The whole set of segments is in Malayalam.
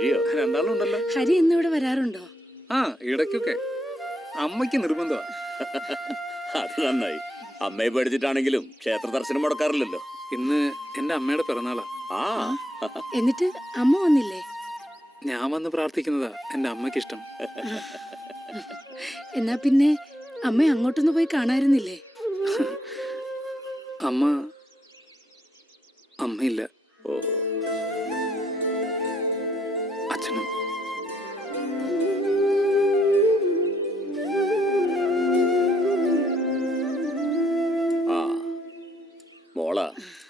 ഹരിയോ? രണ്ടാളും ഉണ്ടല്ലോ. ഹരി ഇന്നിവിടെ വരാറുണ്ടോ? ആ, ഇടയ്ക്കൊക്കെ. അമ്മയ്ക്ക് നിർബന്ധമാ. അത് നന്നായി. അമ്മയെ പേടിച്ചിട്ടാണെങ്കിലും ക്ഷേത്ര ദർശനം മുടക്കാറില്ലല്ലോ. ഇന്ന് എന്റെ അമ്മയുടെ പിറന്നാളാ. ആ എന്നിട്ട് അമ്മ വന്നില്ലേ? ഞാൻ വന്ന് പ്രാർത്ഥിക്കുന്നതാ എന്റെ അമ്മയ്ക്ക് ഇഷ്ടം. എന്നാ പിന്നെ അമ്മ അങ്ങോട്ടൊന്ന് പോയി കാണാറുന്നില്ലേ? അമ്മയില്ല. ഓ, അച്ഛനും. ആ മോളാ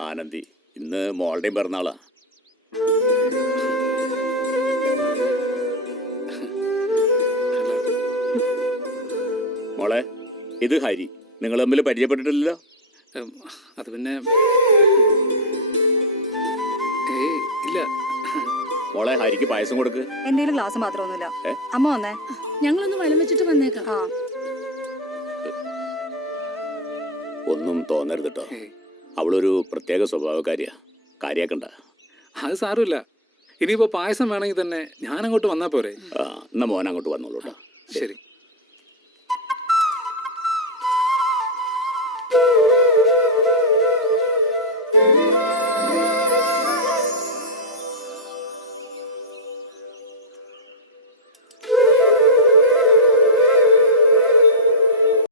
ആനന്ദി. ഇന്ന് മോളുടെയും പിറന്നാളാ. മോളെ, ഇത് ഹരി. നിങ്ങൾ തമ്മിൽ പരിചയപ്പെട്ടിട്ടില്ലല്ലോ? അത് പിന്നെ ഇല്ല. മോളെ, ഹരിക്ക് പായസം കൊടുക്ക്. എന്റെ ഗ്ലാസ് മാത്രമൊന്നുമില്ല. അമ്മ വന്നേ. ഞങ്ങളൊന്ന് വലം വെച്ചിട്ട് വന്നേക്കാം. ആ, ഒന്നും തോന്നരുത് കേട്ടോ. അവളൊരു പ്രത്യേക സ്വഭാവക്കാരിയാ. കാര്യാക്കണ്ട. അത് സാരമില്ല. ഇനിയിപ്പോ പായസം വേണമെങ്കിൽ തന്നെ ഞാൻ അങ്ങോട്ട് വന്നാ പോരെ? എന്നാ മോൻ അങ്ങോട്ട് വന്നോളൂ കേട്ടോ. ശരി.